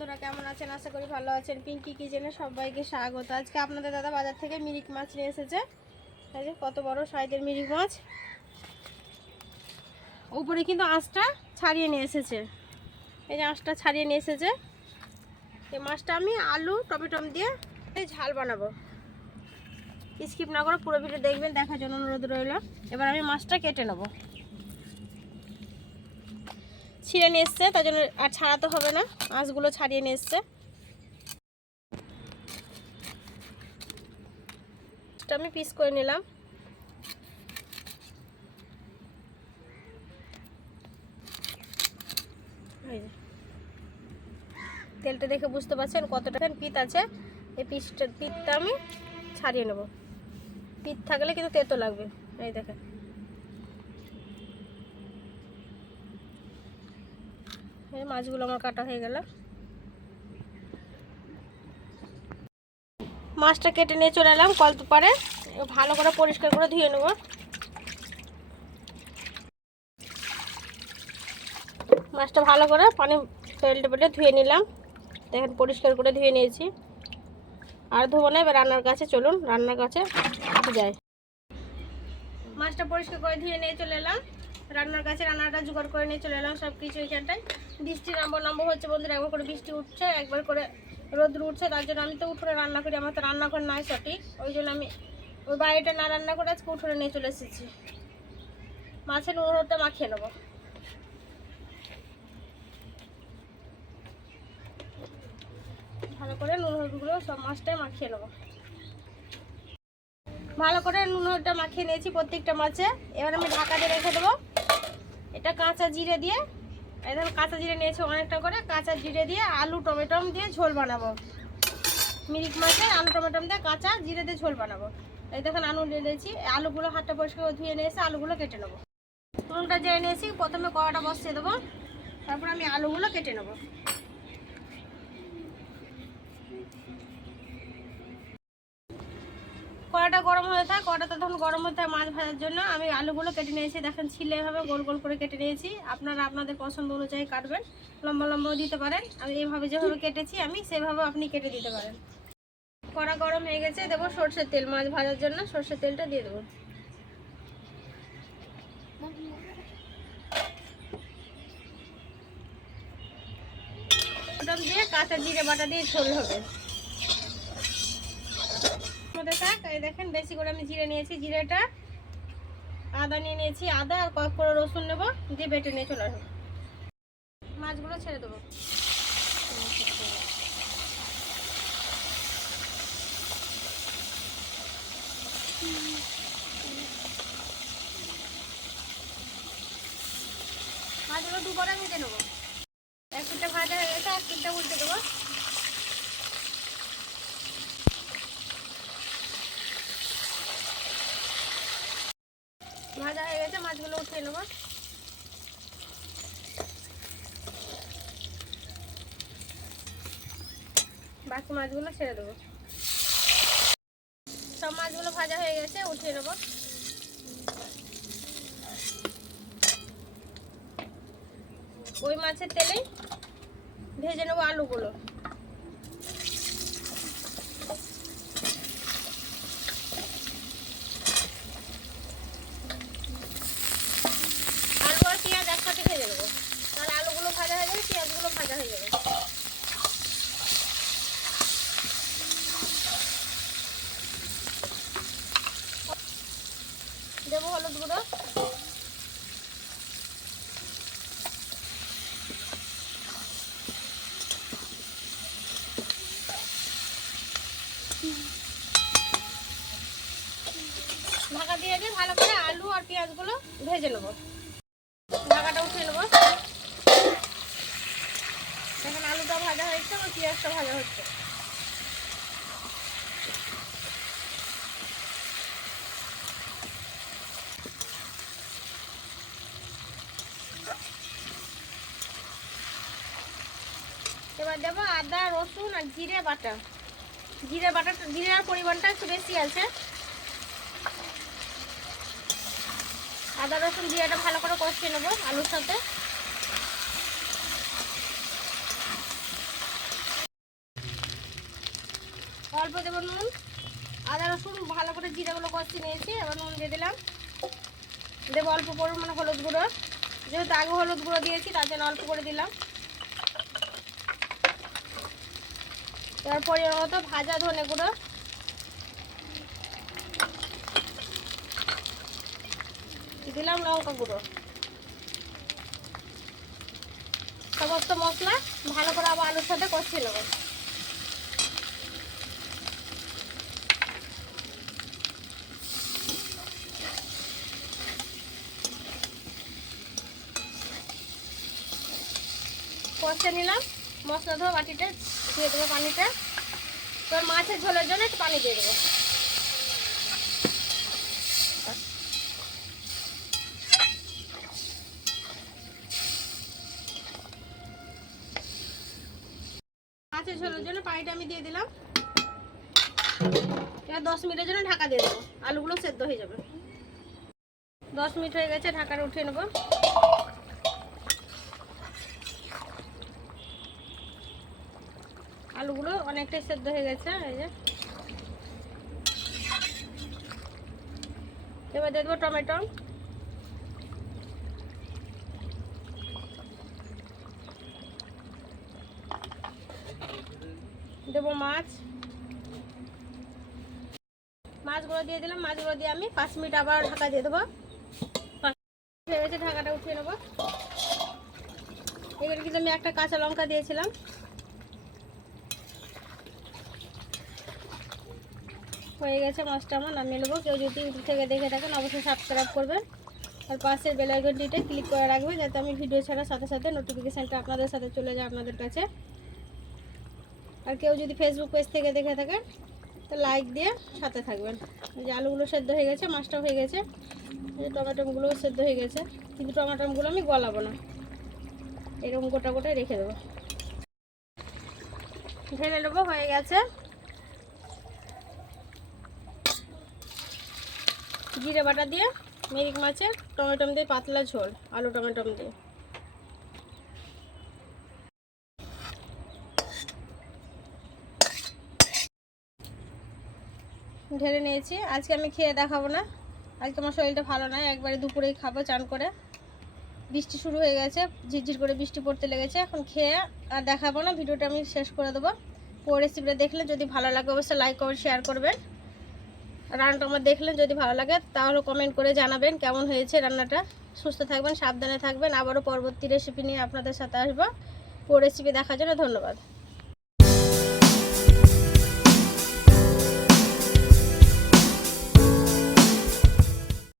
বন্ধুরা, কেমন আছেন? আশা করি ভালো আছেন। পিঙ্কি কিচেনে সবাইকে স্বাগত। আজকে আপনাদের দাদা বাজার থেকে মিরিক মাছ নিয়ে এসেছে। যে কত বড় সাইজের মিরিক মাছ। উপরে কিন্তু আঁশটা ছাড়িয়ে নিয়ে এসেছে। এই যে আঁশটা ছাড়িয়ে নিয়ে এসেছে। এই মাছটা আমি আলু, টমেটম দিয়ে ঝাল বানাবো। স্কিপ না করে পুরো ভিডিও দেখবেন, দেখার জন্য অনুরোধ রইল। এবার আমি মাছটা কেটে নেব। ছিঁড়ে নিয়ে এসছে, তার জন্য আর ছাড়াতে হবে না আঁশগুলো ছাড়িয়ে নিয়ে এসছে। আমি পিস করে নিলাম। তেলটা দেখে বুঝতে পারছেন কতটা পিত আছে। এই পিসটা পিতটা আমি ছাড়িয়ে নেব। পিত থাকলে কিন্তু তেতো লাগবে। এই দেখেন। এই মাছগুলো আমার কাটা হয়ে গেল। মাছটা কেটে নিয়ে চলে এলাম কলতুপারে ভালো করে পরিষ্কার করে ধুয়ে নেব। মাছটা ভালো করে পানি পেল্টে পেটে ধুয়ে নিলাম। দেখেন পরিষ্কার করে ধুয়ে নিয়েছি। আর ধুবো না, এবার রান্নার কাছে চলুন, রান্নার কাছে যাই মাছটা পরিষ্কার করে ধুয়ে নিয়ে চলে এলাম। রান্নার কাছে রান্নাটা জোগাড় করে নিয়ে চলে এলাম সব কিছু এখানটায়। বৃষ্টি নাম্বার নাম্বার হচ্ছে, বন্ধুরা একবার করে বৃষ্টি উঠছে, একবার করে রোদ্র উঠছে, তার জন্য আমি তো উঠোনে রান্না করি, আমার তো রান্নাঘর নাই সঠিক, ওই জন্য আমি ওই বাড়িটা না রান্না করে আজকে উঠোনে নিয়ে চলে এসেছি। মাছের নুন হতে মাখিয়ে নেব। ভালো করে নুন, হলুদগুলো সব মাছটাই মাখিয়ে নেব। ভালো করে নুন, হলুদটা মাখিয়ে নিয়েছি প্রত্যেকটা মাছে। এবার আমি ঢাকা দিয়ে রেখে দেবো। এটা কাঁচা জিরে দিয়ে দেখুন কাঁচা জিরে নিয়েছি অনেকটা করে, কাঁচা জিরে দিয়ে আলু, টমেটম দিয়ে ঝোল বানাবো। মিরিক মাছে আলু, টমেটম দিয়ে কাঁচা জিরে দিয়ে ঝোল বানাবো। এই দেখুন আলু নিয়ে নিয়েছি, আলুগুলো হাতটা পরিষ্কার করে ধুয়ে নিয়েছি আলুগুলো কেটে নেব। নুনটা জেনে নিয়েছি, প্রথমে কড়াটা বসিয়ে দেবো, তারপর আমি আলুগুলো কেটে নেব। কড়াটা গরম হয়ে থাকে, কড়াটা তখন গরম হতে থাকে মাছ ভাজার জন্য। আমি আলুগুলো কেটে নিয়েছি, দেখেন ছিলে এভাবে গোল গোল করে কেটে নিয়েছি। আপনারা আপনাদের পছন্দ অনুযায়ী কাটবেন, লম্বা লম্বাও দিতে পারেন। আমি এইভাবে যেভাবে কেটেছি, আমি সেভাবে আপনি কেটে দিতে পারেন। কড়া গরম হয়ে গেছে, দেবো সর্ষের তেল মাছ ভাজার জন্য, সর্ষের তেলটা দিয়ে দেবো। দিয়ে কাঁচা জিরে বাটা দিয়ে ঝোল হবে। মধ্যে থাক। দেখেন, বেশি করে আমি জিরে নিয়েছি। জিরেটা আদা নিয়ে নিয়েছি, আদা আর কয়েক করে রসুন নেব, দিয়ে বেটে নিয়ে চলে আসব। মাছগুলো ছেড়ে দেবো। মাছগুলো দুবারে ভেজে নেব। এক পিঠটা ভাজা হয়ে গেছে, এক পিঠটা উল্টে দেবো ভাজা হয়ে গেছে মাছগুলো উঠিয়ে নেব বাকি মাছগুলো ছেড়ে দেবো। সব মাছগুলো ভাজা হয়ে গেছে, উঠিয়ে নেব। ওই মাছের তেলেই ভেজে নেব আলুগুলো আলু আর পেঁয়াজ একসাথে ভেজে নেব তাহলে আলুগুলো ভাজা হয়ে যাবে পেঁয়াজগুলো ভাজা হয়ে যাবে দেবো হলুদ গুঁড়ো ঢাকা দিয়ে দিয়ে ভালো করে আর পেঁয়াজগুলো ভেজে নেব। ঢাকাটা উঠে নেব। এখন আলুটা ভাজা হয়েছে, আমার পেঁয়াজটা ভাজা হচ্ছে। এবার দেবো আদা, রসুন আর জিরে বাটা। জিরে বাটাটা, জিরের পরিমাণটা একটু বেশি আছে। আদা, রসুন জিরাটা ভালো করে কষিয়ে নেব আলুর সাথে। অল্প দেবো নুন। আদা, রসুন ভালো করে জিরাগুলো কষিয়ে নিয়েছি, এবার নুন দিয়ে দিলাম। দেবো অল্প পরিমাণে মানে হলুদ গুঁড়ো। যেহেতু আগে হলুদ গুঁড়ো দিয়েছি, তার জন্য অল্প করে দিলাম। এবার পরিমাণ মতো ভাজা ধনে গুঁড়ো। দিলাম লঙ্কা গুঁড়ো। সমস্ত মশলা ভালো করে আবার আলুর সাথে কষিয়ে নেব। কষে নিলাম। মশলা ধোয়া বাটিতে দিয়ে দেবো পানিটা। তোর মাছের ঝোলের জন্য একটু পানি দিয়ে দেবো। মাছের ঝোলের জন্য পানিটা আমি দিয়ে দিলাম। এবার দশ মিনিটের জন্য ঢাকা দিয়ে দেবো। আলুগুলো সেদ্ধ হয়ে যাবে। দশ মিনিট হয়ে গেছে, ঢাকাটা উঠিয়ে নেব। আলুগুলো অনেকটাই সেদ্ধ হয়ে গেছে, এই যে। এবার দিয়ে দেবো টমেটো। দেবো মাছ। মাছগুলো দিয়ে দিলাম, মাছগুলো দিয়ে আমি পাঁচ মিনিট আবার ঢাকা দিয়ে দেবো। ঢাকাটা উঠিয়ে নেব। এবার কিন্তু আমি একটা কাঁচা লঙ্কা দিয়েছিলাম। হয়ে গেছে মাছটা আমার, নামিয়ে নেব। কেউ যদি ইউটিউব থেকে দেখে থাকেন, অবশ্যই সাবস্ক্রাইব করবেন। আর পাশের বেল আইকনটিতে ক্লিক করে রাখবেন, যাতে আমি ভিডিও ছাড়ার সাথে সাথে নোটিফিকেশানটা আপনাদের সাথে চলে যায়, আপনাদের কাছে। আর কেউ যদি ফেসবুক পেজ থেকে দেখে থাকেন, তো লাইক দিয়ে সাথে থাকবেন। যে আলুগুলো সেদ্ধ হয়ে গেছে, মাছটাও হয়ে গেছে। যে টমেটোগুলোও সেদ্ধ হয়ে গেছে। কিন্তু টমেটোগুলো আমি গলাবো না। এরকম গোটা গোটা রেখে দেবো। ঢেলে নেব, হয়ে গেছে। জিরে বাটা দিয়ে মিরিক মাছের টমেটম দিয়ে পাতলা ঝোল, আলু টমেটম দিয়ে। ঢেলে নিয়েছি। আজকে আমি খেয়ে দেখাবো না। আজকে আমার শরীরটা ভালো নয় একবারে দুপুরেই খাব চান করে। বৃষ্টি শুরু হয়ে গেছে, ঝিরঝির করে বৃষ্টি পড়তে লেগেছে। এখন খেয়ে আর দেখাবো না, ভিডিওটা আমি শেষ করে দেবো। পুরো রেসিপিটা দেখলে যদি ভালো লাগে, অবশ্যই লাইক কমেন্ট শেয়ার করবেন। রান্নাটা আমার দেখলেন যদি ভালো লাগে, তাহলে কমেন্ট করে জানাবেন কেমন হয়েছে রান্নাটা। সুস্থ থাকবেন, সাবধানে থাকবেন। আবারও পরবর্তী রেসিপি নিয়ে আপনাদের সাথে আসব। পুরো রেসিপি দেখার জন্য ধন্যবাদ।